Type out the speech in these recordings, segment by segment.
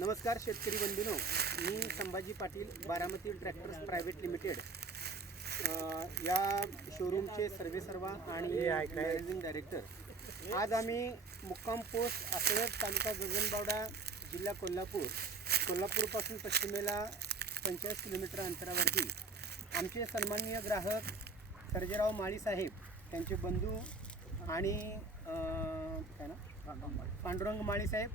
नमस्कार शेतकरी बंधूनो. मी Sambhaji Patil Baramati tractors private limited. या शोरूमचे सर्वेसर्वा आणि मॅनेजिंग डायरेक्टर आज आम्ही मुक्काम पोस्ट आसळद तालुका गगनबावडा जिल्हा कोल्हापूर कोल्हापूरपासून पश्चिमेला पंचेचाळीस किलोमीटर अंतरावरती आमचे सन्माननीय ग्राहक सर्जेराव माळी साहेब त्यांचे बंधू आणि काय ना? पांडुरंग माळी साहेब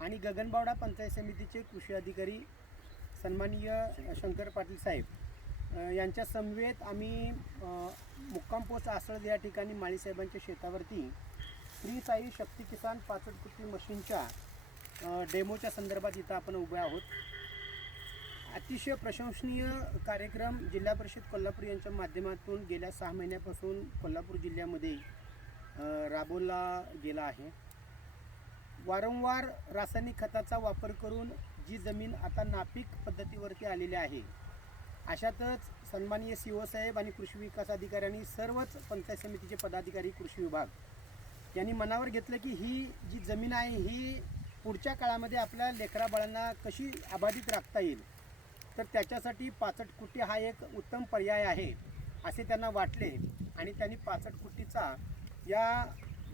आणि गगनबावडा पंचायत समितीचे कृषी अधिकारी सन्माननीय शंकर पाटील साहेब यांच्या समवेत आम्ही मुक्काम पोस्ट आसळद या ठिकाणी माळीसाहेबांच्या शेतावरती श्री साई शक्ती किसान पाचट कृती मशीनच्या डेमोच्या संदर्भात इथं आपण उभे आहोत. अतिशय प्रशंसनीय कार्यक्रम जिल्हा परिषद कोल्हापूर यांच्या माध्यमातून गेल्या सहा महिन्यापासून कोल्हापूर जिल्ह्यामध्ये राबवला गेला आहे. वारंवार रासायनिक खताचा वापर करून जी जमीन आता नापीक पद्धतीवरती आलेली आहे. अशातच सन्माननीय सी ओ साहेब आणि कृषी विकास अधिकाऱ्यांनी सर्वच पंचायत समितीचे पदाधिकारी कृषी विभाग यांनी मनावर घेतलं की ही जी जमीन आहे ही पुढच्या काळामध्ये आपल्या लेकराबाळांना कशी अबाधित राखता येईल? तर त्याच्यासाठी पाचट कुट्टी हा एक उत्तम पर्याय आहे असे त्यांना वाटले. आणि त्यांनी पाचट कुट्टीचा या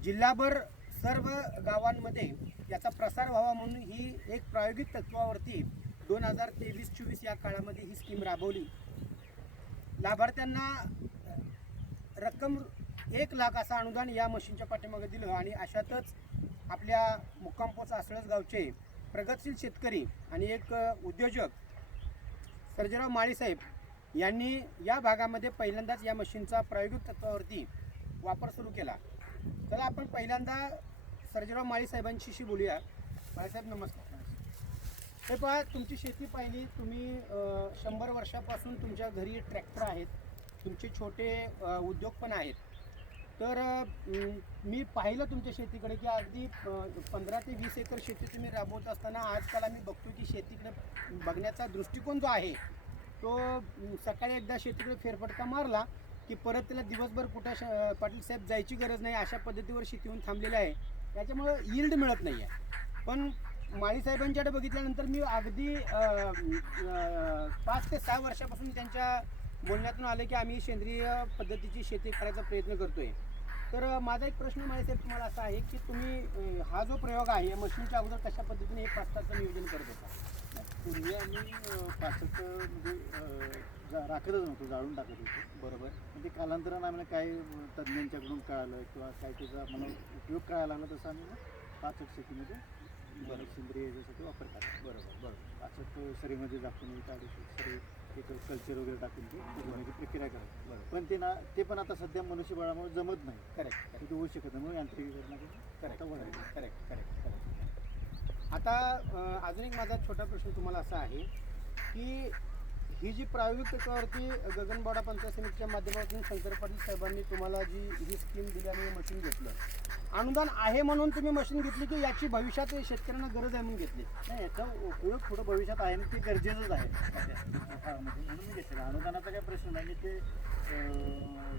जिल्हाभर सर्व गावांमध्ये याचा प्रसार व्हावा म्हणून ही एक प्रायोगिक तत्वावरती दोन हजार तेवीस चोवीस या काळामध्ये ही स्कीम राबवली. लाभार्थ्यांना रक्कम एक लाख असं अनुदान या मशीनच्या पाठीमागे दिलं आणि अशातच आपल्या मुक्कामपोच आसळस गावचे प्रगतशील शेतकरी आणि एक उद्योजक सर्जेराव माळीसाहेब यांनी या भागामध्ये पहिल्यांदाच या मशीनचा प्रायोगिक तत्वावरती वापर सुरू केला. तर आपण पहिल्यांदा सर्जेराव माळी साहेबांशीशी बोलूया. माळीसाहेब नमस्कार. हे पहा तुमची शेती पाहिली तुम्ही शंभर वर्षापासून तुमच्या घरी ट्रॅक्टर आहेत. तुमचे छोटे उद्योग पण आहेत. तर मी पाहिलं तुमच्या शेतीकडे की अगदी पंधरा ते वीस एकर शेती तुम्ही राबवत असताना आजकाल आम्ही बघतो की शेतीकडे बघण्याचा दृष्टिकोन जो आहे तो सकाळी एकदा शेतीकडे फेरफटका मारला. की परत त्याला दिवसभर कुठं श पाटील साहेब जायची गरज नाही अशा पद्धतीवर शेती होऊन थांबलेलं आहे. त्याच्यामुळं यील्ड मिळत नाही आहे पण माळीसाहेबांच्याकडे बघितल्यानंतर मी अगदी पाच ते सहा वर्षापासून त्यांच्या बोलण्यातून आले की आम्ही सेंद्रिय पद्धतीची शेती करायचा प्रयत्न करतोय. तर माझा एक प्रश्न माळीसाहेब तुम्हाला असा आहे की तुम्ही हा जो प्रयोग आहे मशीनच्या अगोदर कशा पद्धतीने हे पास्ताचं नियोजन करत होता? पूर्वी आम्ही पाच राखतच नव्हतो जाळून टाकत होतो. बरोबर. पण ते कालांतरानं आम्हाला काही तज्ज्ञांच्याकडून कळालं किंवा काय त्याचा मला उपयोग कळायला लागला तसं आम्ही पाचट शेतीमध्ये बरोबर. सेंद्रिय याच्यासाठी वापर करतो बरोबर बरोबर. पाचट सरीमध्ये टाकून काढू सरी एक कल्चर वगैरे टाकून ते उगवण्याची प्रक्रिया करायची. बरोबर. पण ते ना ते पण आता सध्या मनुष्यबळामुळे जमत नाही. करेक्ट ते होऊ शकत नाही. म्हणून यांत्रिकीकरणाकडे करेक्ट. Correct correct correct. आता अजून एक माझा छोटा प्रश्न तुम्हाला असा आहे की ही जी प्रायोगिक तत्वावरती गगनबाडा पंचायत समितीच्या माध्यमातून शंकर पाटील साहेबांनी तुम्हाला जी ही स्कीम दिली आणि मशीन घेतलं. अनुदान आहे म्हणून तुम्ही मशीन घेतली की याची भविष्यात शेतकऱ्यांना गरज आहे म्हणून घेतली? नाही याचा उपयोग पुढं भविष्यात आहे आणि ते गरजेचंच आहे. म्हणून मी घेतलेलं अनुदानाचा काही प्रश्न नाही मी ते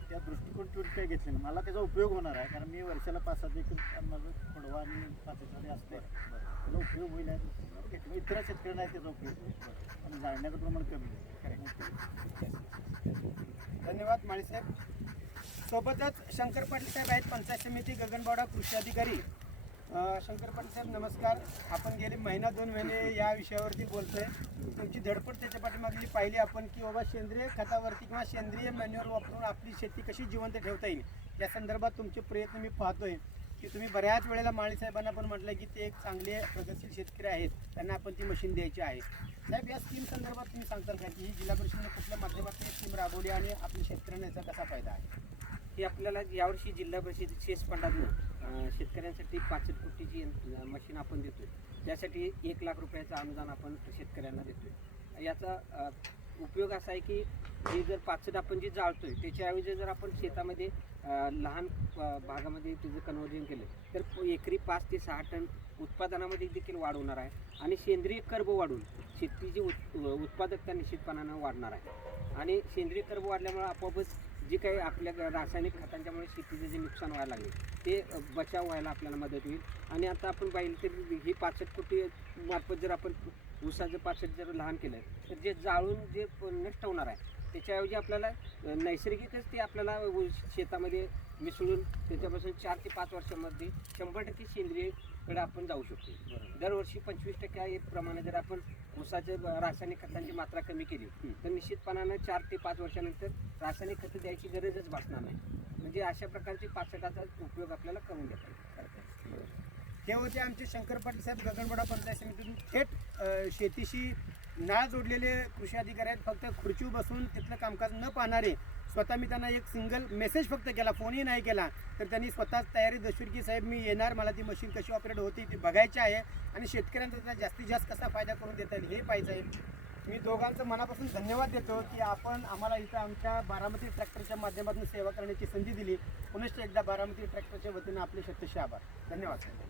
त्या दृष्टिकोन ठेवून काही घेतले मला त्याचा उपयोग होणार आहे कारण मी वर्षाला पाच सात एक माझं पडवा आणि पाच एकर असते. त्याचा उपयोग होईल इतर शेतकऱ्यांना आहे? त्याचा उपयोग आणि जाळण्याचं प्रमाण कमी धन्यवाद माळीसाहेब सोबतच शंकर पाटील साहेब आहेत पंचायत समिती गगनबावडा कृषी अधिकारी. शंकर पाटील साहेब नमस्कार. आपण गेले महिना दोन महिने या विषयावरती बोलतोय. तुमची धडपड त्याच्या पाठीमागली पाहिली आपण की बाबा सेंद्रिय खतावरती किंवा सेंद्रिय मॅन्युअर वापरून आपली शेती कशी जिवंत ठेवता येईल? या संदर्भात तुमचे प्रयत्न मी पाहतोय. की तुम्ही बऱ्याच वेळेला माळी साहेबांना पण म्हटलं की ते एक चांगले प्रगतशील शेतकरी आहेत. त्यांना आपण ती मशीन द्यायची आहे. साहेब या स्कीम संदर्भात तुम्ही सांगताल का की ही जिल्हा परिषदेने कुठल्या माध्यमातून स्कीम राबवली आणि आपल्या शेतकऱ्यांना याचा कसा फायदा आहे? ही आपल्याला यावर्षी जिल्हा परिषद शेष फंडातून शेतकऱ्यांसाठी पाचशे कोटीची मशीन आपण देतोय. त्यासाठी एक लाख रुपयाचं अनुदान आपण शेतकऱ्यांना देतोय. याचा उपयोग असा आहे की हे जर पाचट आपण जे जाळतोय त्याच्याऐवजी जर आपण शेतामध्ये लहान भागामध्ये त्याचं कन्वर्जन केलं तर एकरी पाच ते सहा टन उत्पादनामध्ये देखील वाढ होणार आहे आणि सेंद्रिय कर्ब वाढून शेतीची उत् उत्पादकता निश्चितपणानं वाढणार आहे. आणि सेंद्रिय कर्ब वाढल्यामुळे आपोआपच जे काही आपल्या रासायनिक खतांच्यामुळे शेतीचे जे नुकसान व्हायला लागले ते बचाव व्हायला आपल्याला मदत होईल. आणि आता आपण पाहिलं तर ही पाचट कोटी मार्फत जर आपण ऊसाचं पाचट जर लहान केलं तर जे जाळून जे नष्ट होणार आहे त्याच्याऐवजी आपल्याला नैसर्गिकच ते आपल्याला शेतामध्ये मिसळून त्याच्यापासून चार ते पाच वर्षामध्ये शंभर टक्के सेंद्रियकडे आपण जाऊ शकतो. दरवर्षी पंचवीस टक्के प्रमाणे जर आपण ऊसाचे रासायनिक खतांची मात्रा कमी केली तर निश्चितपणानं चार ते पाच वर्षानंतर रासायनिक खतं द्यायची गरजच भासणार नाही. म्हणजे अशा प्रकारची पाचटाचा उपयोग आपल्याला करून घेता येईल हे होते आमचे शंकर पाटील साहेब गगनवाडा पंचायत समितीतून. थेट शेतीशी नाळ जोडलेले कृषी अधिकारी आहेत. फक्त खुर्ची बसून तिथलं कामकाज न पाहणारे स्वतः मी त्यांना एक सिंगल मेसेज फक्त केला फोनही नाही केला. तर त्यांनी स्वतःच तयारी दर्शवली की साहेब मी येणार मला ती मशीन कशी ऑपरेट होती ती बघायची आहे आणि शेतकऱ्यांचा त्याचा जास्तीत जास्त कसा फायदा करून देता येईल हे पाहिजे आहे. मी दोघांचं मनापासून धन्यवाद देतो की आपण आम्हाला इथं आमच्या बारामती ट्रॅक्टरच्या माध्यमातून सेवा करण्याची संधी दिली. पुनश्च एकदा बारामती ट्रॅक्टरच्या वतीनं आपले शतशे आभार. धन्यवाद साहेब.